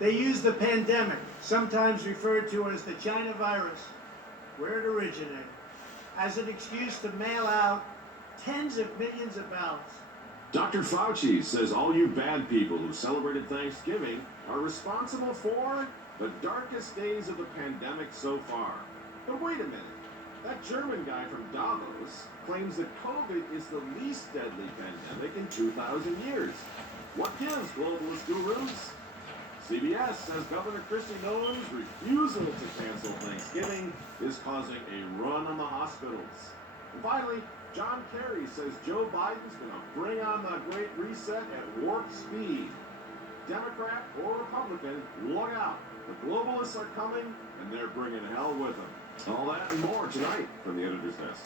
They use the pandemic, sometimes referred to as the China virus, where it originated, as an excuse to mail out tens of millions of ballots. Dr. Fauci says all you bad people who celebrated Thanksgiving are responsible for the darkest days of the pandemic so far. But wait a minute. That German guy from Davos claims that COVID is the least deadly pandemic in 2,000 years. What gives, globalist gurus? CBS says Governor Kristi Noem's refusal to cancel Thanksgiving is causing a run on the hospitals. And finally, John Kerry says Joe Biden's going to bring on the Great Reset at warp speed. Democrat or Republican, look out. The globalists are coming, and they're bringing hell with them. All that and more tonight from the Editor's Desk.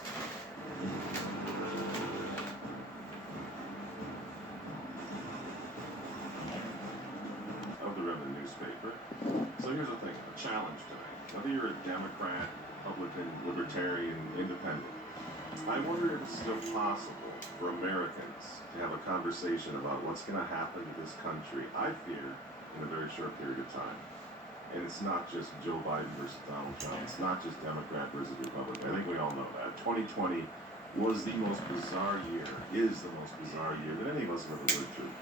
Of the Revenue newspaper. So here's the thing, a challenge tonight. Whether you're a Democrat, Republican, Libertarian, Independent, I wonder if it's still possible for Americans to have a conversation about what's going to happen to this country, I fear, in a very short period of time. And it's not just Joe Biden versus Donald Trump. It's not just Democrat versus Republican. I think we all know that. 2020 was the most bizarre year, is the most bizarre year that any of us have ever lived through.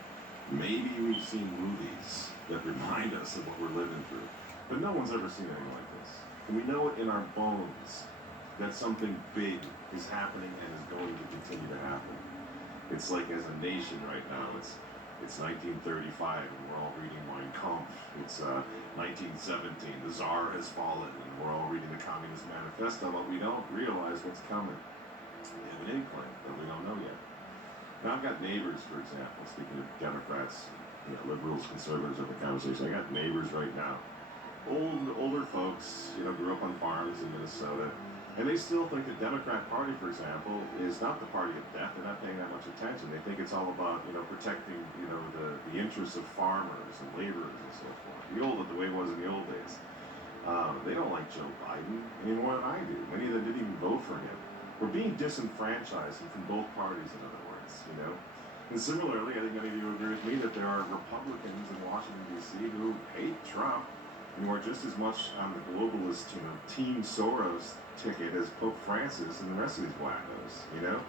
Maybe we've seen movies that remind us of what we're living through, but no one's ever seen anything like this. And we know it in our bones that something big is happening and is going to continue to happen. It's like as a nation right now, it's 1935 and we're all reading Mein Kampf. It's 1917, the Tsar has fallen and we're all reading the Communist Manifesto, but we don't realize what's coming. We have an inkling that we don't know yet. Now I've got neighbors, for example, speaking of Democrats, liberals, conservatives of the conversation, I got neighbors right now. Older folks, grew up on farms in Minnesota, and they still think the Democrat Party, for example, is not the party of death. They're not paying that much attention. They think it's all about, protecting, the interests of farmers and laborers and so forth. The way it was in the old days. They don't like Joe Biden any more than I do. Many of them didn't even vote for him. We're being disenfranchised from both parties, in other words, And similarly, I think many of you agree with me that there are Republicans in Washington, D.C. who hate Trump and who are just as much on the globalist, Team Soros ticket as Pope Francis and the rest of these wackos,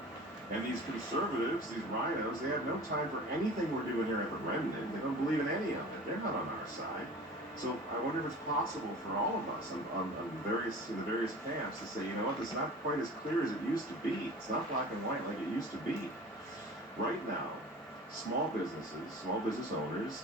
And these conservatives, these rhinos, they have no time for anything we're doing here at the Remnant. They don't believe in any of it. They're not on our side. So I wonder if it's possible for all of us in the various camps to say, it's not quite as clear as it used to be. It's not black and white like it used to be. Right now, small businesses, small business owners,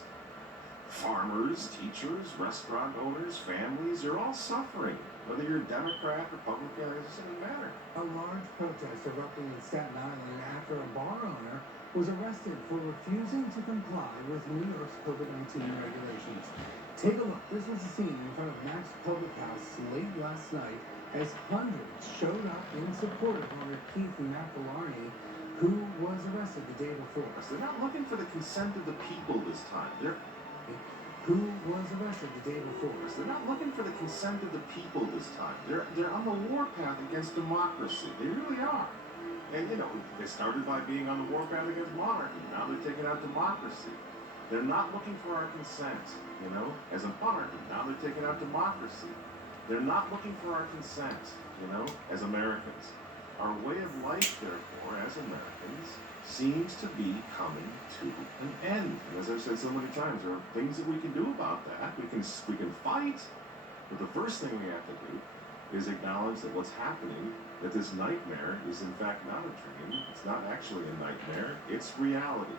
farmers, teachers, restaurant owners, families, you're all suffering. Whether you're Democrat, Republican, it doesn't matter. A large protest erupted in Staten Island after a bar owner was arrested for refusing to comply with New York's COVID-19 regulations. Take a look. This was the scene in front of Max Public House late last night as hundreds showed up in support of owner Keith McElharney, who was arrested the day before. They're not looking for the consent of the people this time. They're not looking for the consent of the people this time. They're on the warpath against democracy. They really are. And they started by being on the warpath against monarchy. Now they're taking out democracy. They're not looking for our consent, as a monarchy. Now they're taking out democracy. They're not looking for our consent, as Americans. Our way of life, therefore, as Americans, seems to be coming to an end. And as I've said so many times, there are things that we can do about that. We can fight, but the first thing we have to do is acknowledge that what's happening, that this nightmare is in fact not a dream. It's not actually a nightmare. It's reality.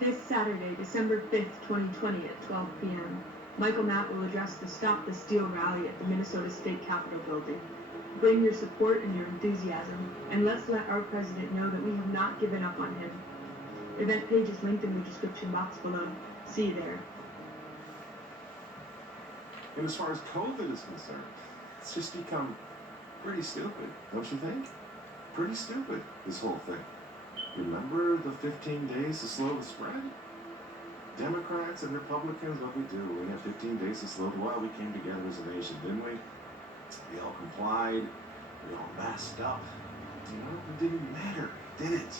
This Saturday, December 5th, 2020 at 12 p.m., Michael Matt will address the Stop the Steal rally at the Minnesota State Capitol building. Bring your support and your enthusiasm, and let's let our president know that we have not given up on him. Event page is linked in the description box below. See you there. And as far as COVID is concerned, it's just become pretty stupid, don't you think? Pretty stupid, this whole thing. Remember the 15 days to slow the spread? Democrats and Republicans, what we do, we had 15 days to slow the well, we came together as a nation, didn't we? We all complied, we all masked up. It didn't matter, did it?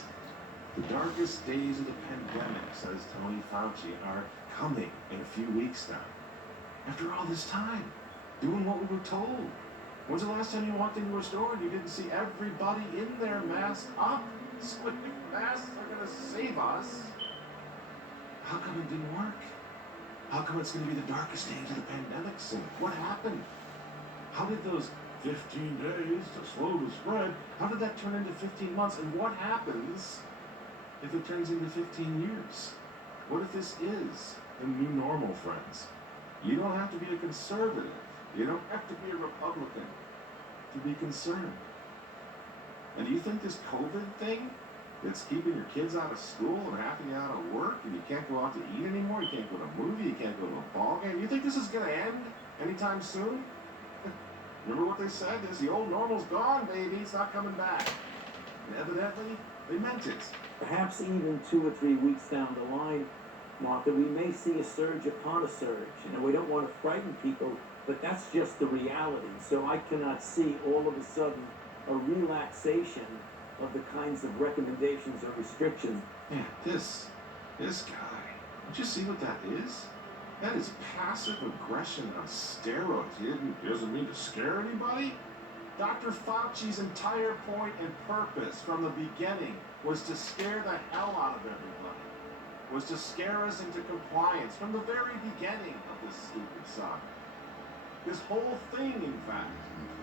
The darkest days of the pandemic, says Tony Fauci, are coming in a few weeks now. After all this time, doing what we were told. When's the last time you walked into a store and you didn't see everybody in there masked up? So if masks are going to save us, how come it didn't work? How come it's going to be the darkest days of the pandemic soon? What happened? How did those 15 days to slow the spread, how did that turn into 15 months? And what happens if it turns into 15 years? What if this is the new normal, friends? You don't have to be a conservative. You don't have to be a Republican to be concerned. And do you think this COVID thing that's keeping your kids out of school and half of you out of work and you can't go out to eat anymore, you can't go to a movie, you can't go to a ball game, you think this is going to end anytime soon? Remember what they said? This the old normal's gone, baby. It's not coming back. And evidently, they meant it. Perhaps even 2 or 3 weeks down the line, Martha, we may see a surge upon a surge. You know, we don't want to frighten people, but that's just the reality. So I cannot see all of a sudden a relaxation of the kinds of recommendations or restrictions. Yeah, this guy. Did you see what that is? That is passive aggression on steroids. He doesn't mean to scare anybody. Dr. Fauci's entire point and purpose from the beginning was to scare the hell out of everybody. Was to scare us into compliance from the very beginning of this stupid saga. This whole thing, in fact,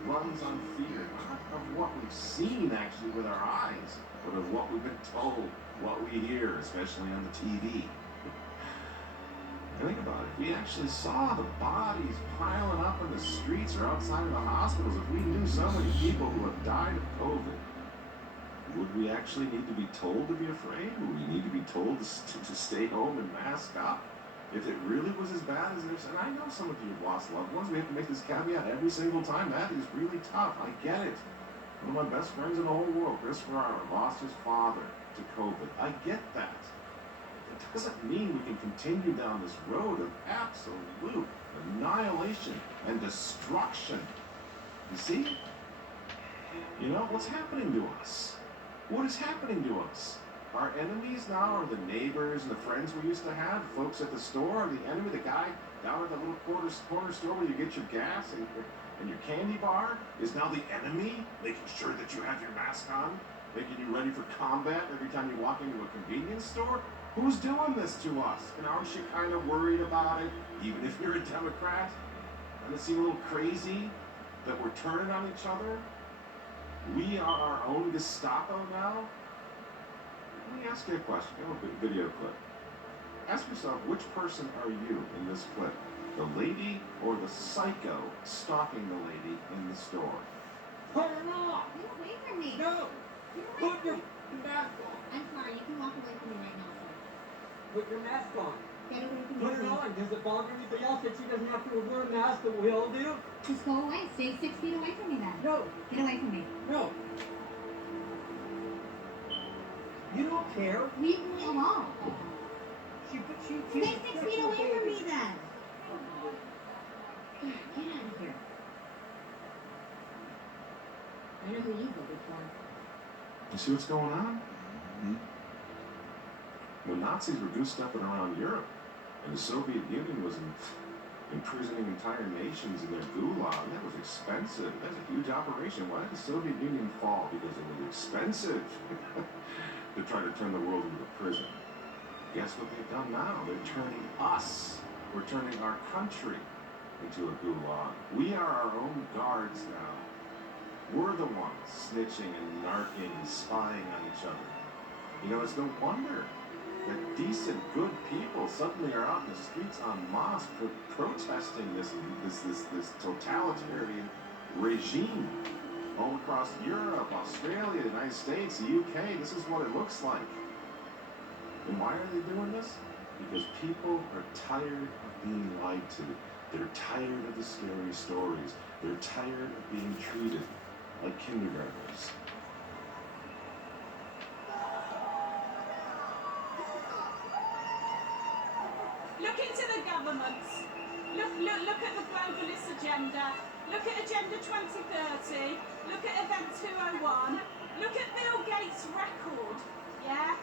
runs on fear, not of what we've seen actually with our eyes, but of what we've been told, what we hear, especially on the TV. Think about it. If we actually saw the bodies piling up in the streets or outside of the hospitals, if we knew so many people who have died of COVID, would we actually need to be told to be afraid? Would we need to be told to stay home and mask up? If it really was as bad as this, and I know some of you have lost loved ones, we have to make this caveat every single time. That is really tough. I get it. One of my best friends in the whole world, Chris Ferraro, lost his father to COVID. I get that. It doesn't mean we can continue down this road of absolute annihilation and destruction. You see? You know, what's happening to us? What is happening to us? Our enemies now are the neighbors and the friends we used to have, the folks at the store, are the enemy, the guy down at the little corner store where you get your gas and your candy bar is now the enemy, making sure that you have your mask on, making you ready for combat every time you walk into a convenience store. Who's doing this to us? And aren't you kind of worried about it, even if you're a Democrat? Doesn't it seem a little crazy that we're turning on each other? We are our own Gestapo now? Let me ask you a question. I have a video clip. Ask yourself, which person are you in this clip? The lady or the psycho stalking the lady in the store? Put her off! Get away from me! No! Get away Put your from me! mask on! I'm sorry, you can walk away from me right now, sir. Put your mask on! Get away from me, Put it please. on! Does it bother anybody else that she doesn't have to wear a mask that we all do? Just go away. Stay 6 feet away from me then. No! Get away from me. No! You don't care. Leave me alone. She Stay 6 feet away from me then. Get out of here. I know who you voted for. You see what's going on? When Nazis were goose-stepping around Europe, and the Soviet Union was imprisoning entire nations in their gulag, that was expensive. That's a huge operation. Why did the Soviet Union fall? Because it was expensive to try to turn the world into a prison. Guess what they've done now? They're turning us. We're turning our country into a gulag. We are our own guards now. We're the ones snitching and narking and spying on each other. You know, it's no wonder that decent, good people suddenly are out in the streets en masse protesting this totalitarian regime all across Europe, Australia, the United States, the UK. This is what it looks like. And why are they doing this? Because people are tired of being lied to. They're tired of the scary stories. They're tired of being treated like kindergartners. Look into the governments. Look at the globalist agenda. Look at Agenda 2030. Look at Event 201. Look at Bill Gates' record. Yeah?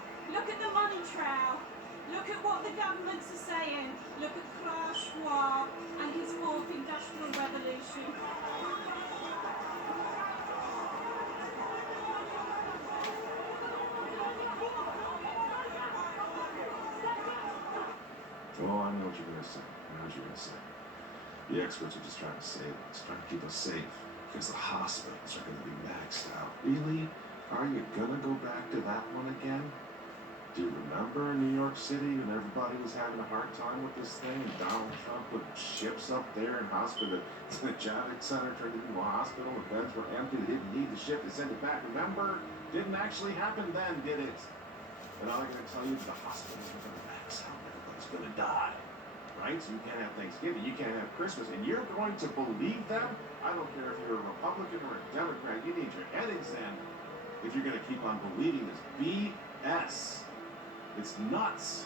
Oh, I know what you're gonna say. I know what you're gonna say. The experts are just trying to save us, trying to keep us safe, because the hospitals are gonna be maxed out. Really? Are you gonna go back to that one again? Do you remember in New York City when everybody was having a hard time with this thing and Donald Trump put ships up there in hospital, the Javits Center turned into a hospital, the beds were empty, they didn't need the ship, they sent it back. Remember? Didn't actually happen then, did it? And all I'm gonna tell you is the hospitals are gonna max out, everybody's gonna die. Right? So you can't have Thanksgiving, you can't have Christmas, and you're going to believe them? I don't care if you're a Republican or a Democrat, you need your head examined if you're gonna keep on believing this BS. It's nuts.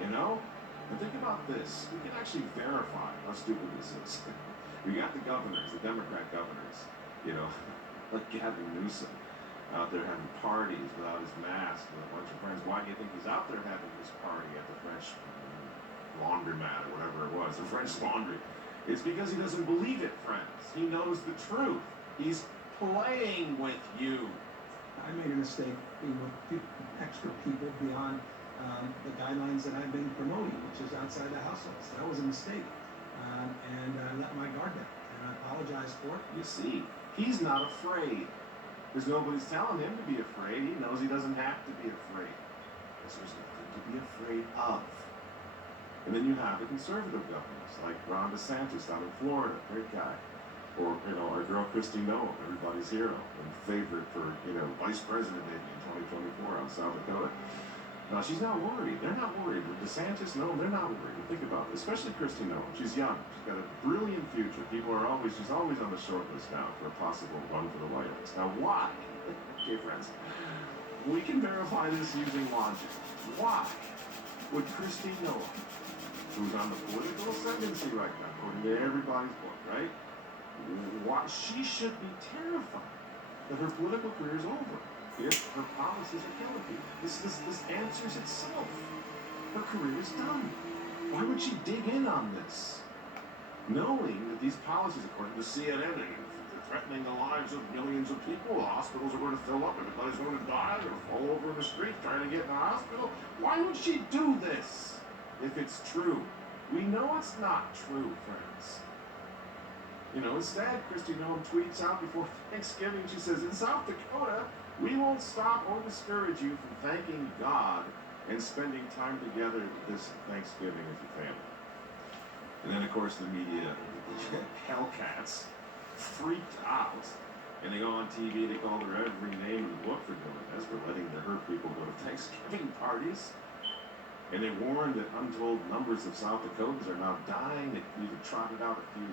You know? And think about this. We can actually verify how stupid this is. We got the governors, the Democrat governors, you know, like Gavin Newsom out there having parties without his mask with a bunch of friends. Why do you think he's out there having this party at the French laundromat or whatever it was, the French Laundry? It's because he doesn't believe it, friends. He knows the truth. He's playing with you. I made a mistake being with extra people beyond the guidelines that I've been promoting, which is outside the households. That was a mistake, and I let my guard down, and I apologize for it. You see, he's not afraid. Because nobody's telling him to be afraid. He knows he doesn't have to be afraid. Because there's nothing to be afraid of. And then you have the conservative governors, like Ron DeSantis down in Florida, great guy. Or, you know, our girl Kristi Noem, everybody's hero, and favorite for, you know, vice president maybe in 2024 out of South Dakota. Now, she's not worried. They're not worried. With DeSantis, no, they're not worried. But think about it, especially Kristi Noem. She's young. She's got a brilliant future. She's always on the short list now for a possible run for the White House. Now, why? Okay, friends, we can verify this using logic. Why would Kristi Noem, who's on the political ascendancy right now, according to everybody's book, right? Why she should be terrified that her political career is over if her policies are killing people. This answers itself. Her career is done. Why would she dig in on this? Knowing that these policies, according to CNN, are threatening the lives of millions of people. The hospitals are going to fill up, everybody's going to die, they're going to fall over in the street trying to get in the hospital. Why would she do this if it's true? We know it's not true, friends. You know, instead, Kristi Noem tweets out before Thanksgiving, she says, in South Dakota, we won't stop or discourage you from thanking God and spending time together this Thanksgiving with your family. And then, of course, the media, hellcats, freaked out, and they go on TV, they call her every name in the book for doing this, for letting her people go to Thanksgiving parties. And they warned that untold numbers of South Dakotans are now dying. They even trotted out a few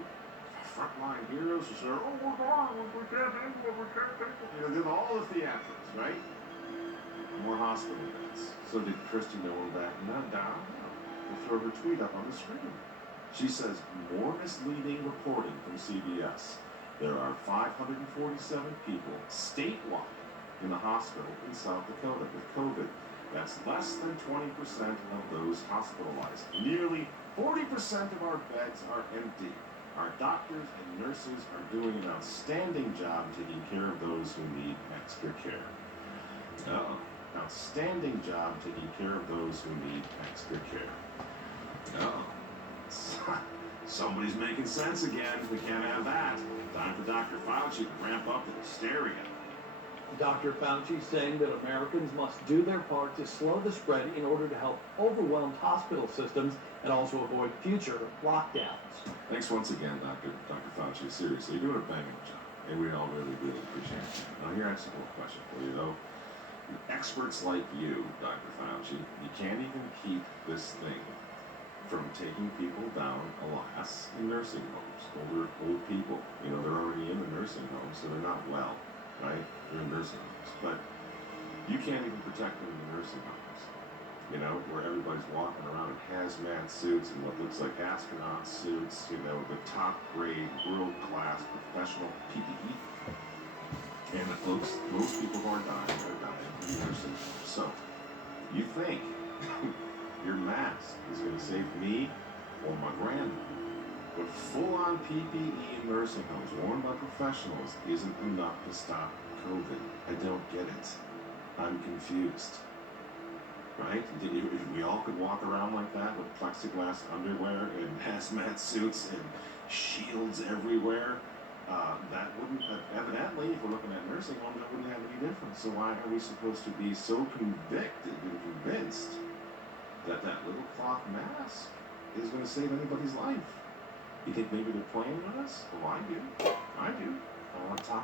frontline heroes who said, oh, we're dying, we can't handle it, we can't take it. You know, did all the theatrics, right? More hospital beds. So did Kristi Noem back not down? We'll throw her tweet up on the screen. She says, more misleading reporting from CBS. There are 547 people statewide in the hospital in South Dakota with COVID. That's less than 20% of those hospitalized. Nearly 40% of our beds are empty. Our doctors and nurses are doing an outstanding job taking care of those who need extra care. Outstanding job taking care of those who need extra care. Somebody's making sense again. We can't have that. Time for Dr. Fauci to ramp up the hysteria. Dr. Fauci saying that Americans must do their part to slow the spread in order to help overwhelmed hospital systems and also avoid future lockdowns. Thanks once again, Dr. Fauci. Seriously, you're doing a bang-up job, and we all really, really appreciate it. Now, here I have a simple question for you, though. Experts like you, Dr. Fauci, you can't even keep this thing from taking people down, alas, in nursing homes. Old people, you know, they're already in the nursing homes, so they're not well, right? They're in nursing homes. But you can't even protect them in the nursing homes, you know, where everybody's walking around in hazmat suits and what looks like astronaut suits, you know, the top grade, world-class, professional PPE. And folks, most people who are dying in nursing homes. So, you think your mask is going to save me or my grandma? But full-on PPE in nursing homes worn by professionals isn't enough to stop COVID. I don't get it. I'm confused. right? If we all could walk around like that with plexiglass underwear and hazmat suits and shields everywhere, that wouldn't, evidently, if we're looking at nursing homes, that wouldn't have any difference. So why are we supposed to be so convicted and convinced that that little cloth mask is going to save anybody's life? You think maybe they're playing with us? Well, I do. I do. I want to talk